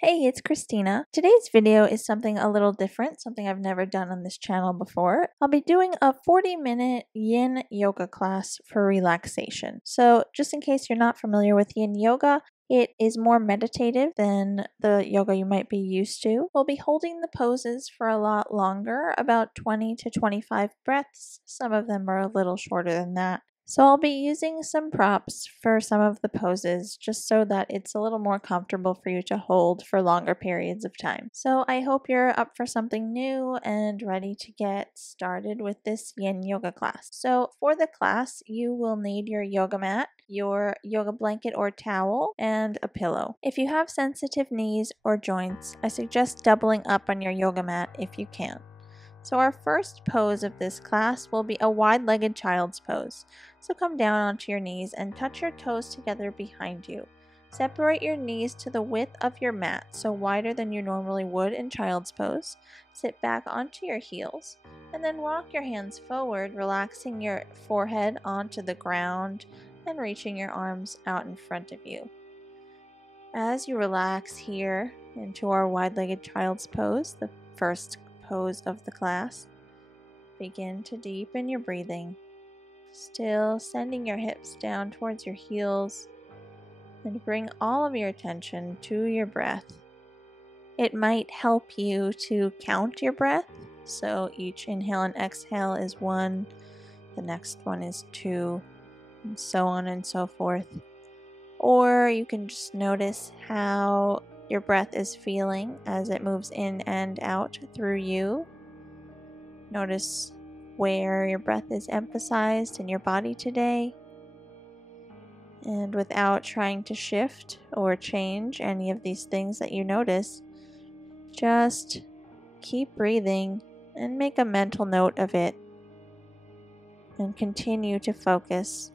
Hey, it's Christina. Today's video is something a little different, something I've never done on this channel before. I'll be doing a 40-minute yin yoga class for relaxation. So just in case you're not familiar with yin yoga, it is more meditative than the yoga you might be used to. We'll be holding the poses for a lot longer, about 20 to 25 breaths. Some of them are a little shorter than that. So I'll be using some props for some of the poses just so that it's a little more comfortable for you to hold for longer periods of time. So I hope you're up for something new and ready to get started with this yin yoga class. So for the class, you will need your yoga mat, your yoga blanket or towel, and a pillow. If you have sensitive knees or joints, I suggest doubling up on your yoga mat if you can. So our first pose of this class will be a wide-legged child's pose. So come down onto your knees and touch your toes together behind you. Separate your knees to the width of your mat, so wider than you normally would in child's pose. Sit back onto your heels, and then walk your hands forward, relaxing your forehead onto the ground and reaching your arms out in front of you. As you relax here into our wide-legged child's pose, the first pose of the class, begin to deepen your breathing, still sending your hips down towards your heels, and bring all of your attention to your breath. It might help you to count your breath, so each inhale and exhale is 1, the next one is 2, and so on and so forth. Or you can just notice how your breath is feeling as it moves in and out through you. Notice where your breath is emphasized in your body today. And without trying to shift or change any of these things that you notice, just keep breathing and make a mental note of it. And continue to focus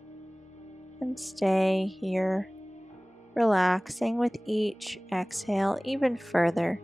and stay here, relaxing with each exhale even further.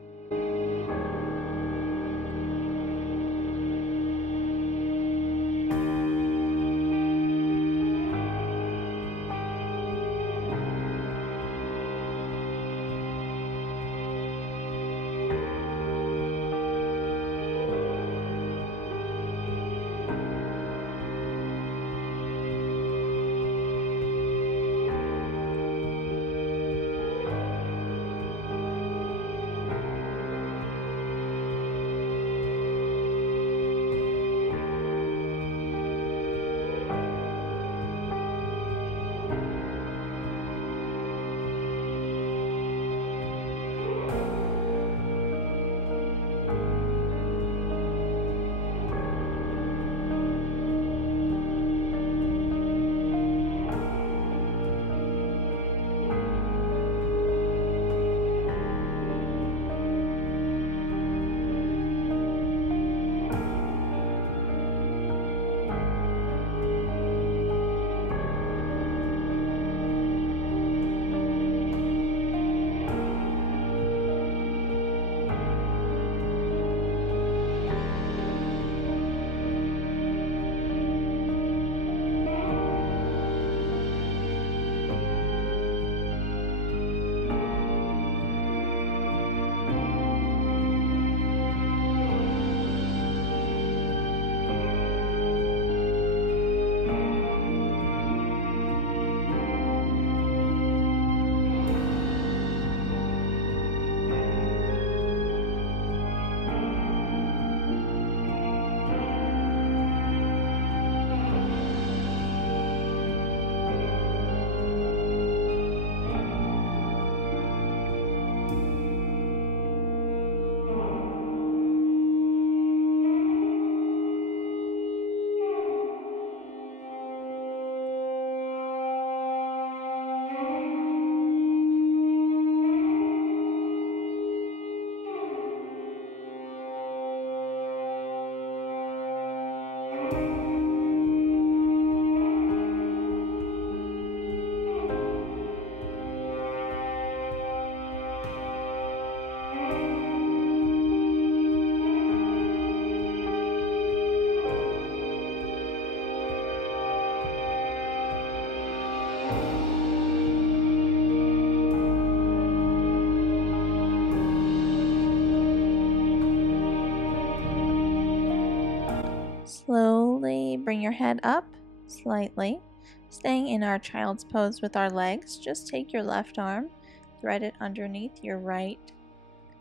bring your head up slightly, staying in our child's pose with our legs. Just take your left arm, thread it underneath your right,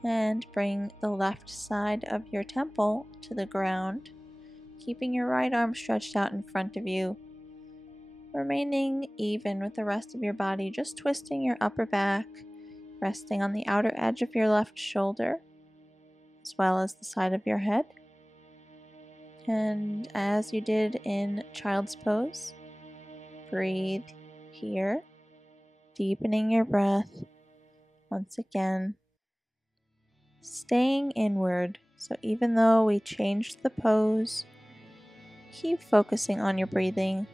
and bring the left side of your temple to the ground, keeping your right arm stretched out in front of you, remaining even with the rest of your body, just twisting your upper back, resting on the outer edge of your left shoulder, as well as the side of your head. And as you did in child's pose, breathe here, deepening your breath once again, staying inward. So even though we changed the pose, keep focusing on your breathing.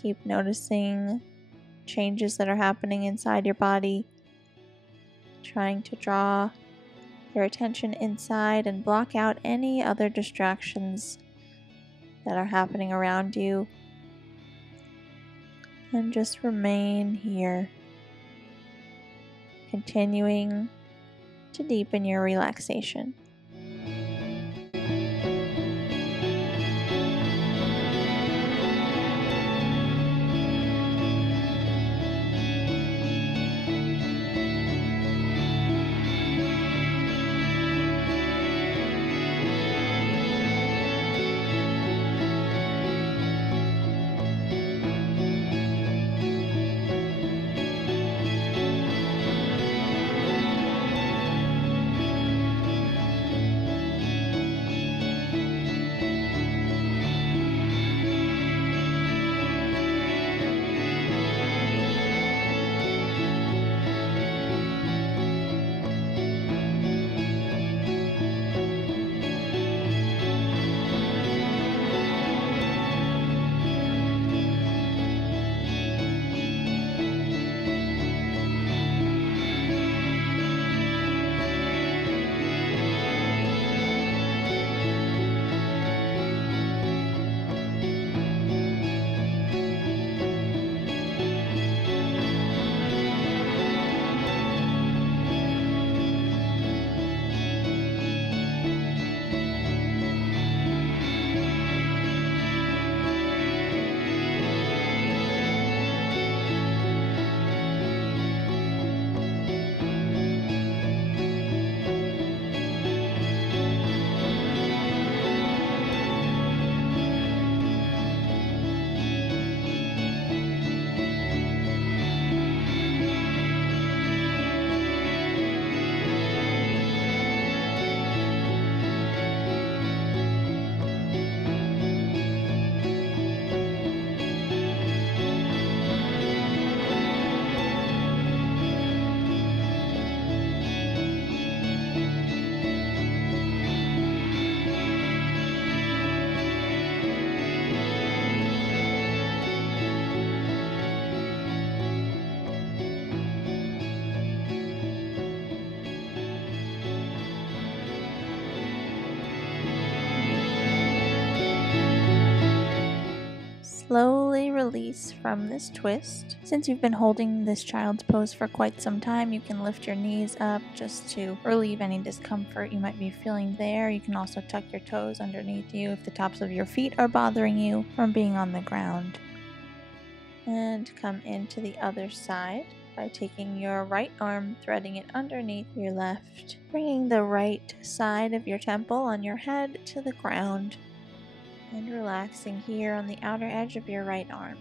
Keep noticing changes that are happening inside your body, trying to draw your attention inside and block out any other distractions that are happening around you. And just remain here, continuing to deepen your relaxation. Slowly release from this twist. Since you've been holding this child's pose for quite some time, you can lift your knees up just to relieve any discomfort you might be feeling there. You can also tuck your toes underneath you if the tops of your feet are bothering you from being on the ground. And come into the other side by taking your right arm, threading it underneath your left, bringing the right side of your temple on your head to the ground, and relaxing here on the outer edge of your right arm.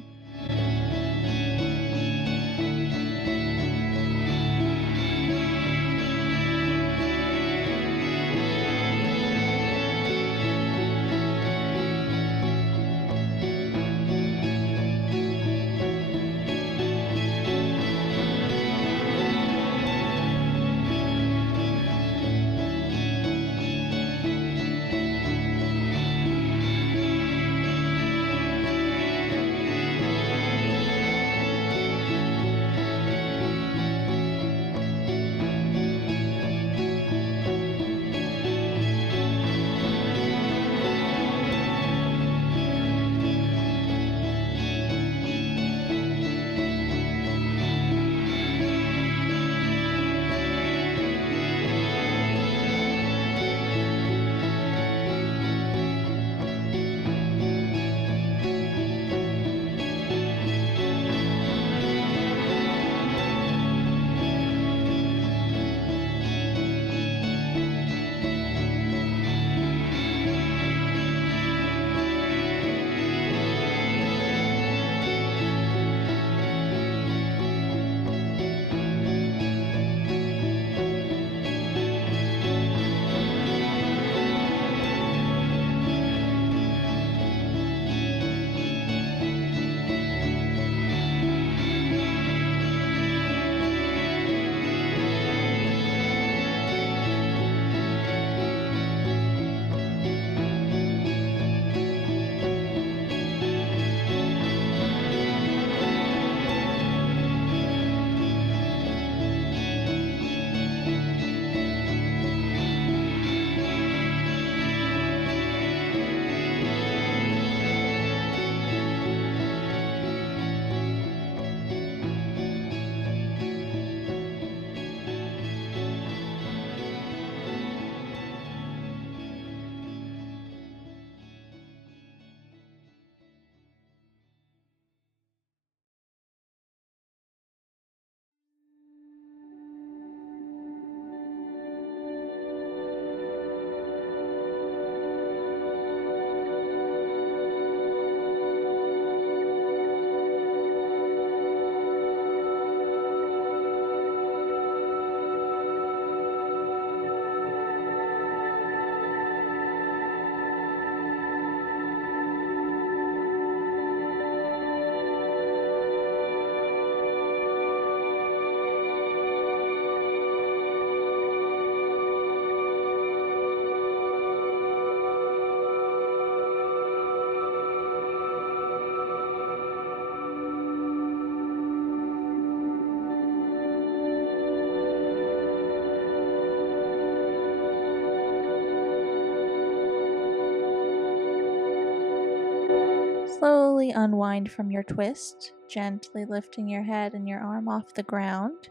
Slowly unwind from your twist, gently lifting your head and your arm off the ground.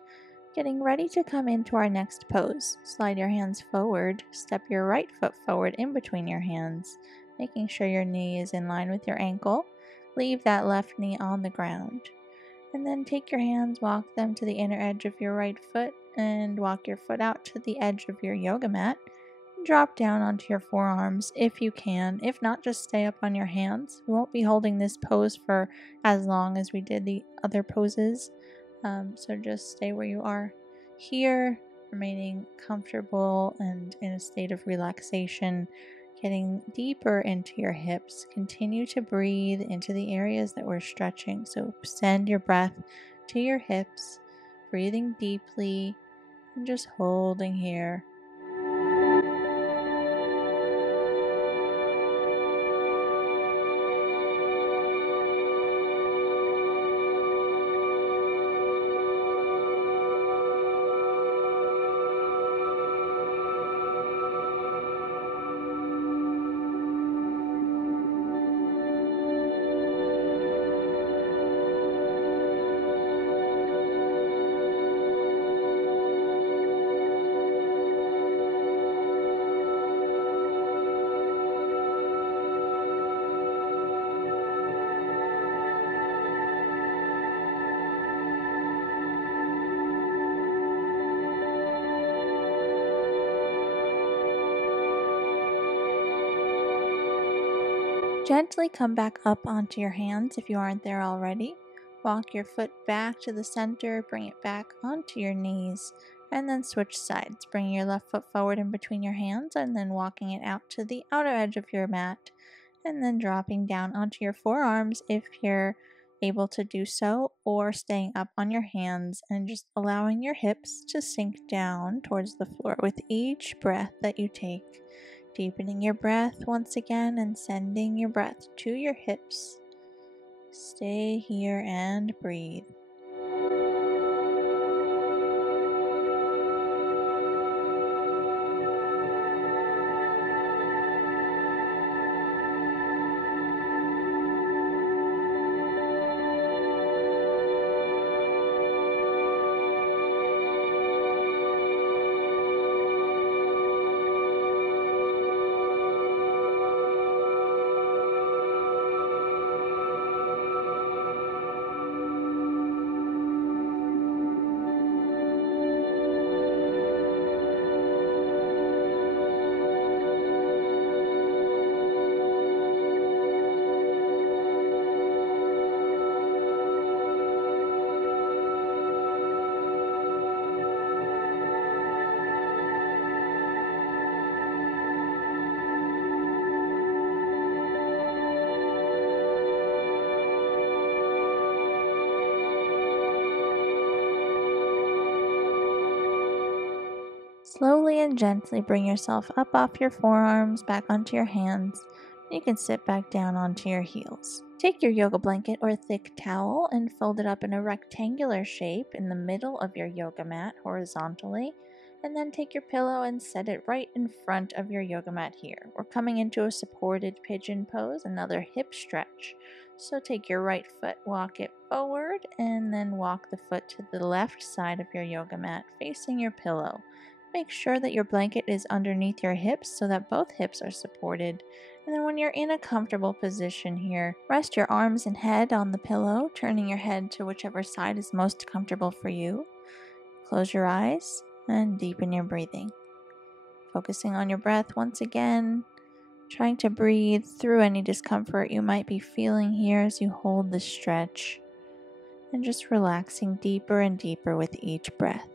Getting ready to come into our next pose. Slide your hands forward, step your right foot forward in between your hands, making sure your knee is in line with your ankle. Leave that left knee on the ground. And then take your hands, walk them to the inner edge of your right foot, and walk your foot out to the edge of your yoga mat. Drop down onto your forearms if you can. If not, just stay up on your hands. We won't be holding this pose for as long as we did the other poses. So just stay where you are here, remaining comfortable and in a state of relaxation, getting deeper into your hips. Continue to breathe into the areas that we're stretching. So send your breath to your hips, breathing deeply and just holding here. Gently come back up onto your hands if you aren't there already. Walk your foot back to the center, bring it back onto your knees, and then switch sides. Bring your left foot forward in between your hands and then walking it out to the outer edge of your mat, and then dropping down onto your forearms if you're able to do so, or staying up on your hands and just allowing your hips to sink down towards the floor with each breath that you take. Deepening your breath once again and sending your breath to your hips. Stay here and breathe. Slowly and gently bring yourself up off your forearms, back onto your hands. You can sit back down onto your heels. Take your yoga blanket or thick towel and fold it up in a rectangular shape in the middle of your yoga mat horizontally. And then take your pillow and set it right in front of your yoga mat here. We're coming into a supported pigeon pose, another hip stretch. So take your right foot, walk it forward, and then walk the foot to the left side of your yoga mat, facing your pillow. Make sure that your blanket is underneath your hips so that both hips are supported. And then when you're in a comfortable position here, rest your arms and head on the pillow, turning your head to whichever side is most comfortable for you. Close your eyes and deepen your breathing. Focusing on your breath once again, trying to breathe through any discomfort you might be feeling here as you hold the stretch, and just relaxing deeper and deeper with each breath.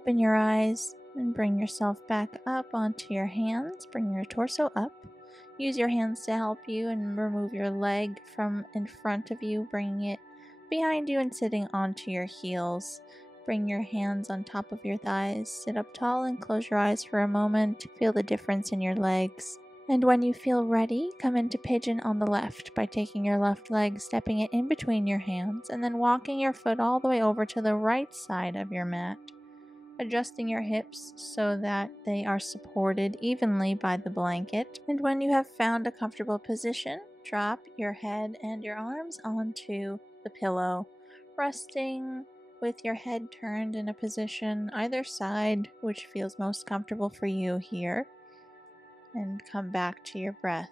Open your eyes and bring yourself back up onto your hands. Bring your torso up. Use your hands to help you and remove your leg from in front of you, bringing it behind you and sitting onto your heels. Bring your hands on top of your thighs. Sit up tall and close your eyes for a moment. Feel the difference in your legs. And when you feel ready, come into pigeon on the left by taking your left leg, stepping it in between your hands, and then walking your foot all the way over to the right side of your mat. Adjusting your hips so that they are supported evenly by the blanket. And when you have found a comfortable position, drop your head and your arms onto the pillow, resting with your head turned in a position either side, which feels most comfortable for you here. And come back to your breath.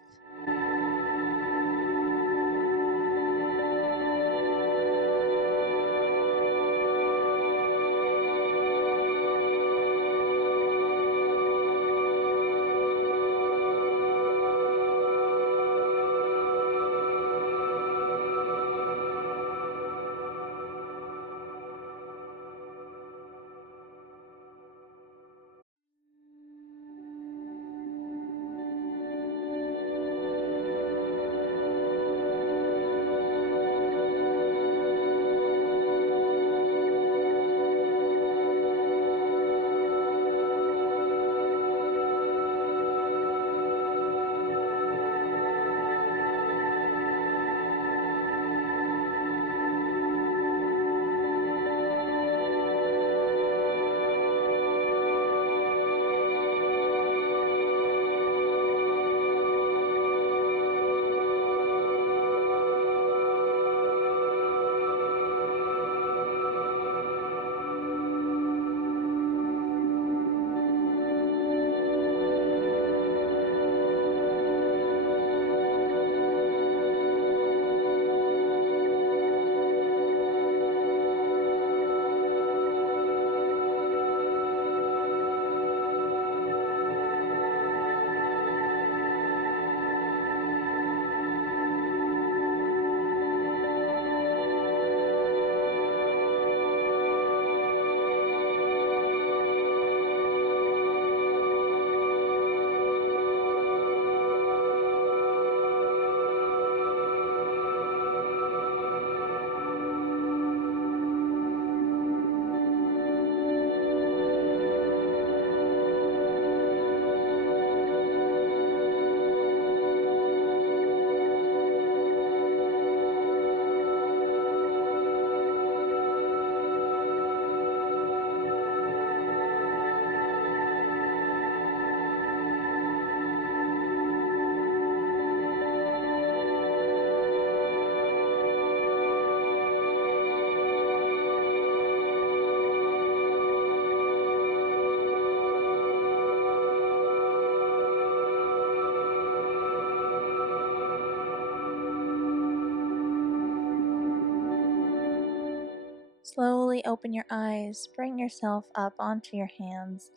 Slowly open your eyes, bring yourself up onto your hands.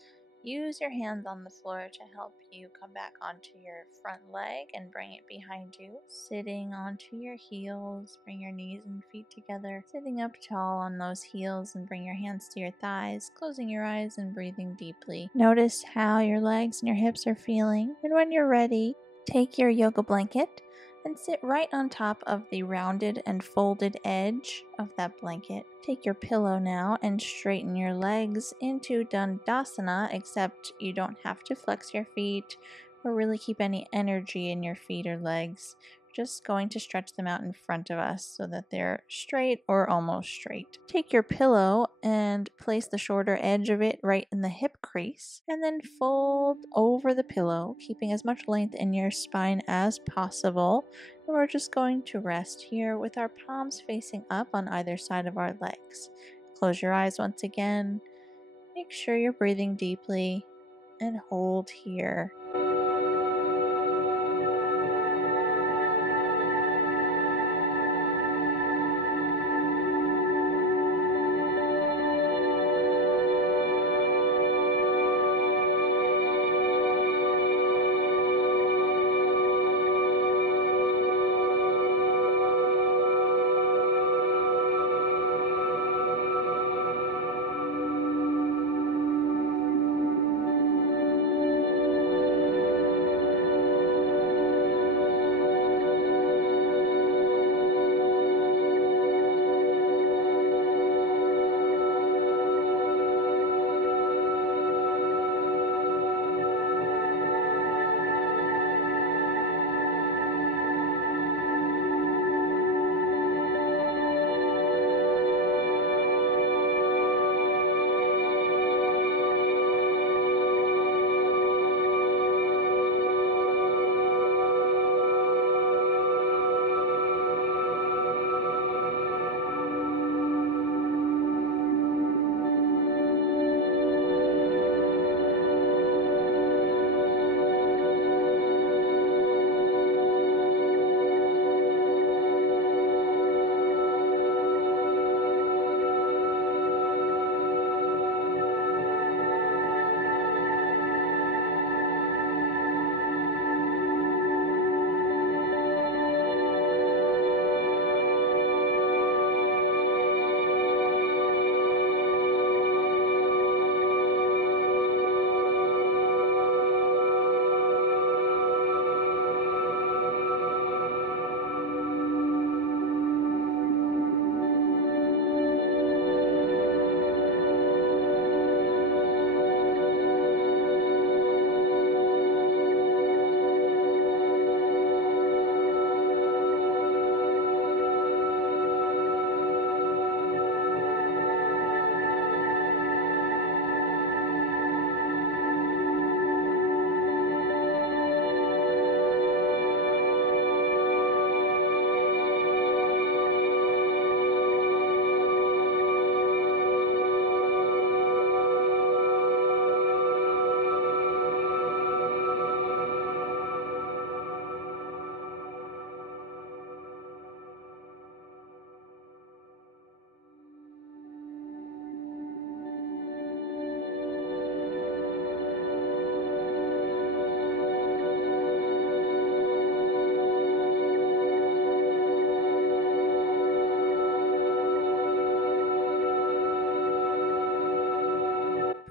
Use your hands on the floor to help you come back onto your front leg and bring it behind you. Sitting onto your heels, bring your knees and feet together. Sitting up tall on those heels and bring your hands to your thighs, closing your eyes and breathing deeply. Notice how your legs and your hips are feeling. And when you're ready, take your yoga blanket and sit right on top of the rounded and folded edge of that blanket. Take your pillow now and straighten your legs into Dandasana, except you don't have to flex your feet or really keep any energy in your feet or legs. Just going to stretch them out in front of us so that they're straight or almost straight. Take your pillow and place the shorter edge of it right in the hip crease, and then fold over the pillow, keeping as much length in your spine as possible. And we're just going to rest here with our palms facing up on either side of our legs. Close your eyes once again. Make sure you're breathing deeply and hold here.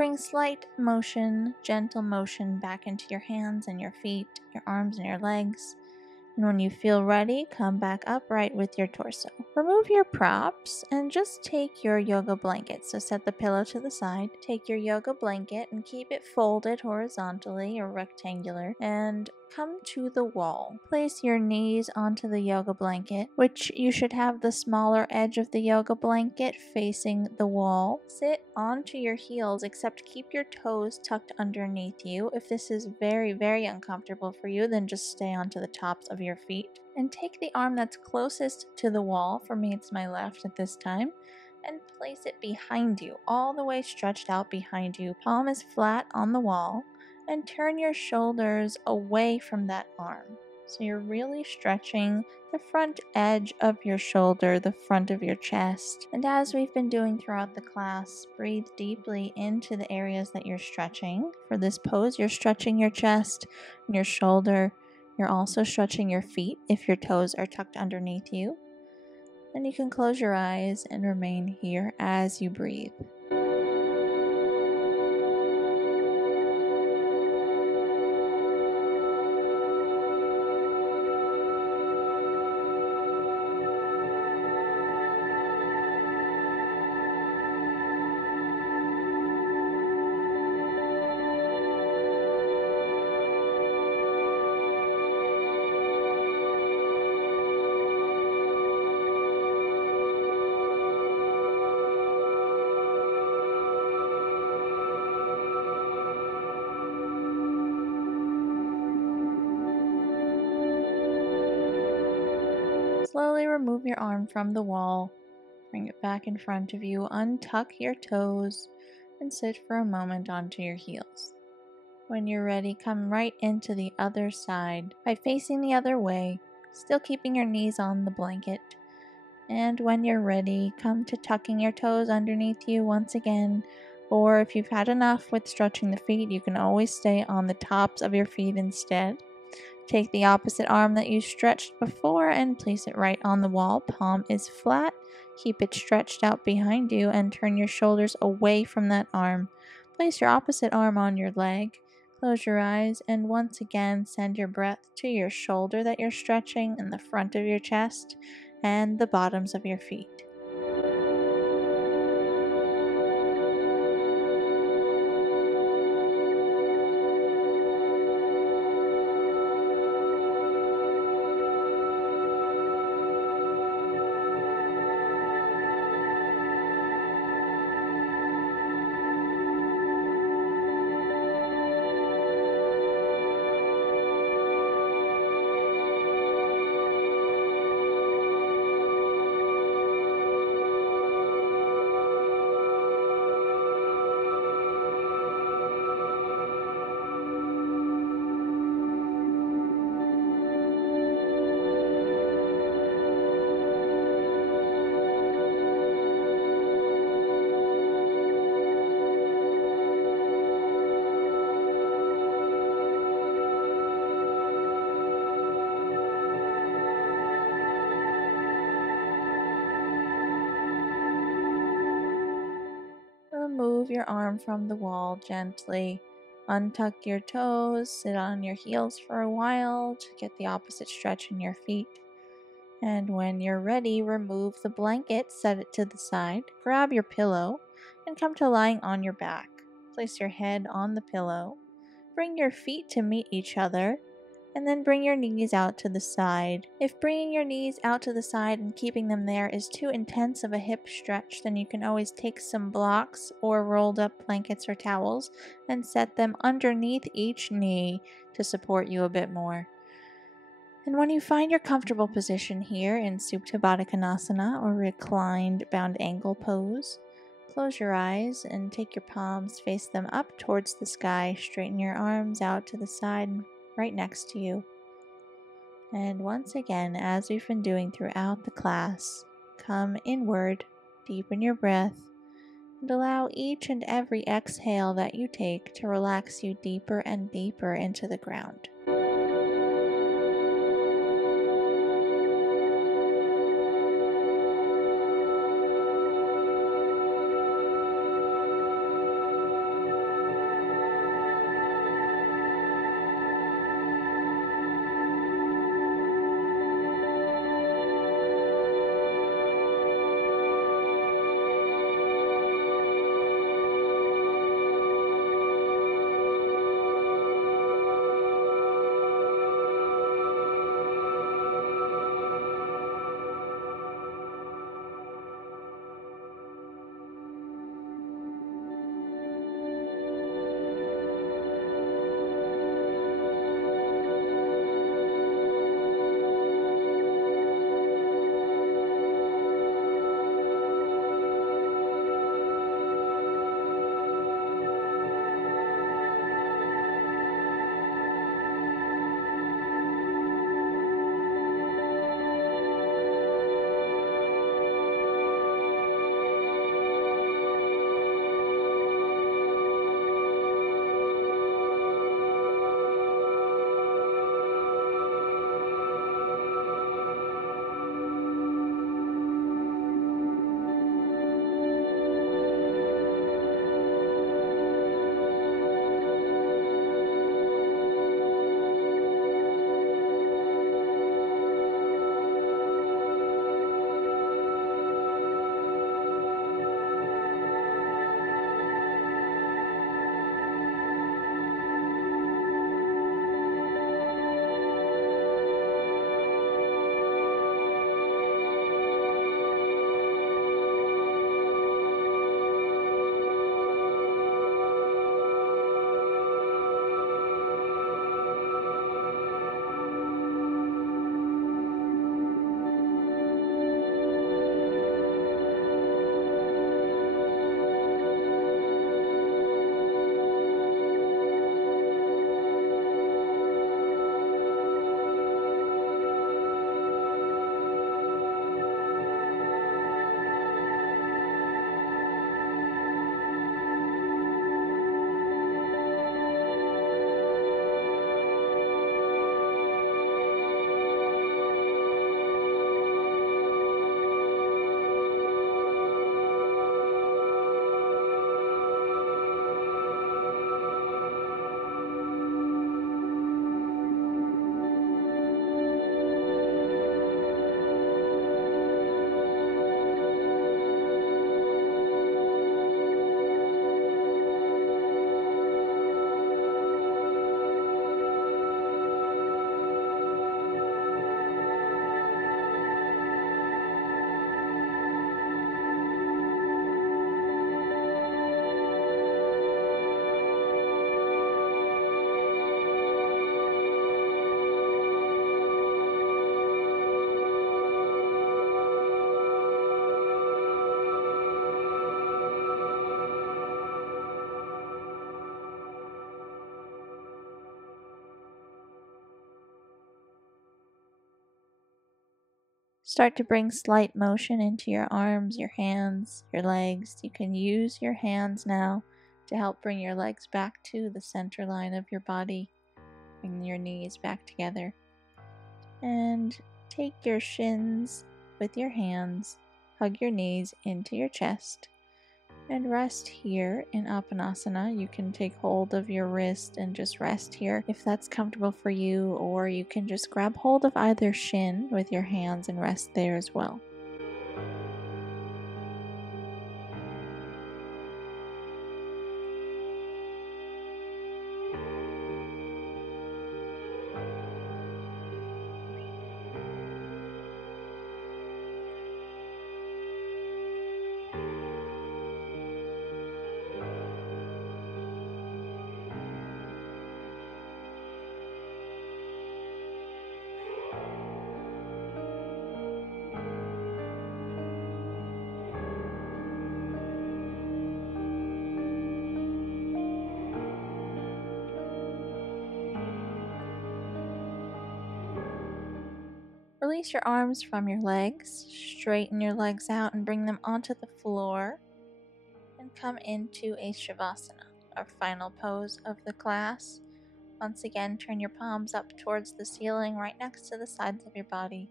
bring slight motion, gentle motion back into your hands and your feet, your arms and your legs. And when you feel ready, come back upright with your torso. Remove your props and just take your yoga blanket. So set the pillow to the side. Take your yoga blanket and keep it folded horizontally or rectangular and come to the wall. Place your knees onto the yoga blanket, which you should have the smaller edge of the yoga blanket facing the wall. Sit onto your heels, except keep your toes tucked underneath you. If this is very, very uncomfortable for you, then just stay onto the tops of your feet. And take the arm that's closest to the wall, for me it's my left at this time, and place it behind you, all the way stretched out behind you. Palm is flat on the wall, and turn your shoulders away from that arm. So you're really stretching the front edge of your shoulder, the front of your chest. And as we've been doing throughout the class, breathe deeply into the areas that you're stretching. For this pose, you're stretching your chest and your shoulder. You're also stretching your feet if your toes are tucked underneath you. Then you can close your eyes and remain here as you breathe. Slowly remove your arm from the wall, bring it back in front of you, untuck your toes, and sit for a moment onto your heels. When you're ready, come right into the other side by facing the other way, still keeping your knees on the blanket. And when you're ready, come to tucking your toes underneath you once again, or if you've had enough with stretching the feet, you can always stay on the tops of your feet instead. Take the opposite arm that you stretched before and place it right on the wall. Palm is flat. Keep it stretched out behind you and turn your shoulders away from that arm. Place your opposite arm on your leg. Close your eyes and once again send your breath to your shoulder that you're stretching and the front of your chest and the bottoms of your feet. Remove your arm from the wall gently. Untuck your toes, sit on your heels for a while to get the opposite stretch in your feet. And when you're ready, remove the blanket, set it to the side, grab your pillow, and come to lying on your back. Place your head on the pillow. Bring your feet to meet each other, and then bring your knees out to the side. If bringing your knees out to the side and keeping them there is too intense of a hip stretch, then you can always take some blocks or rolled up blankets or towels and set them underneath each knee to support you a bit more. And when you find your comfortable position here in Supta Baddha Konasana or reclined bound ankle pose, close your eyes and take your palms, face them up towards the sky, straighten your arms out to the side right next to you. And once again, as we've been doing throughout the class, come inward, deepen your breath, and allow each and every exhale that you take to relax you deeper and deeper into the ground. Start to bring slight motion into your arms, your hands, your legs. You can use your hands now to help bring your legs back to the center line of your body. Bring your knees back together. And take your shins with your hands, hug your knees into your chest, and rest here in Apanasana. You can take hold of your wrist and just rest here if that's comfortable for you, or you can just grab hold of either shin with your hands and rest there as well. Release your arms from your legs, straighten your legs out and bring them onto the floor, and come into a Shavasana, our final pose of the class. Once again, turn your palms up towards the ceiling right next to the sides of your body.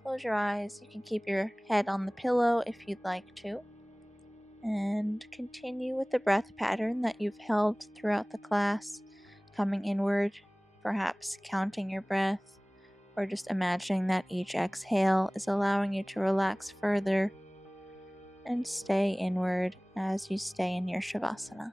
Close your eyes. You can keep your head on the pillow if you'd like to. And continue with the breath pattern that you've held throughout the class, coming inward, perhaps counting your breath, or just imagining that each exhale is allowing you to relax further and stay inward as you stay in your Shavasana.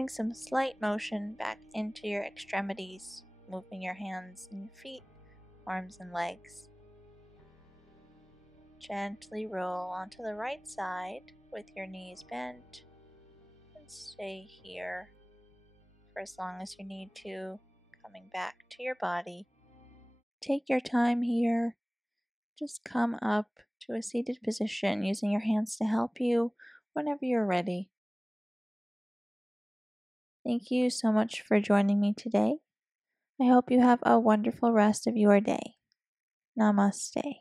Bring some slight motion back into your extremities, moving your hands and your feet, arms and legs. Gently roll onto the right side with your knees bent and stay here for as long as you need to, coming back to your body. Take your time here. Just come up to a seated position using your hands to help you whenever you're ready. Thank you so much for joining me today. I hope you have a wonderful rest of your day. Namaste.